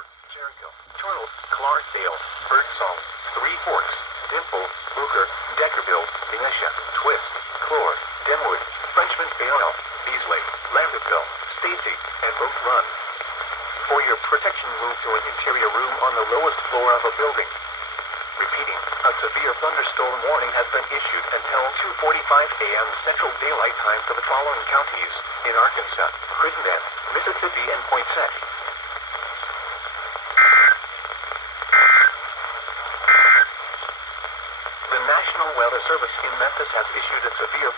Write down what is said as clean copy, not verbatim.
Fort, Jericho, Charles, Clarksdale, Birdsong, Three Forks, Dimple, Booker, Deckerville, Venetia, Twist, Clore, Denwood, Frenchman Bayonne, Beasley, Lambertville, Stacy, and Boat Run. For your protection, move to an interior room on the lowest floor of a building. Repeating, a severe thunderstorm warning has been issued until 2:45 a.m. Central Daylight Time for the following counties in Arkansas, Crittenden, Mississippi, and Poinsett. The National Weather Service in Memphis has issued a severe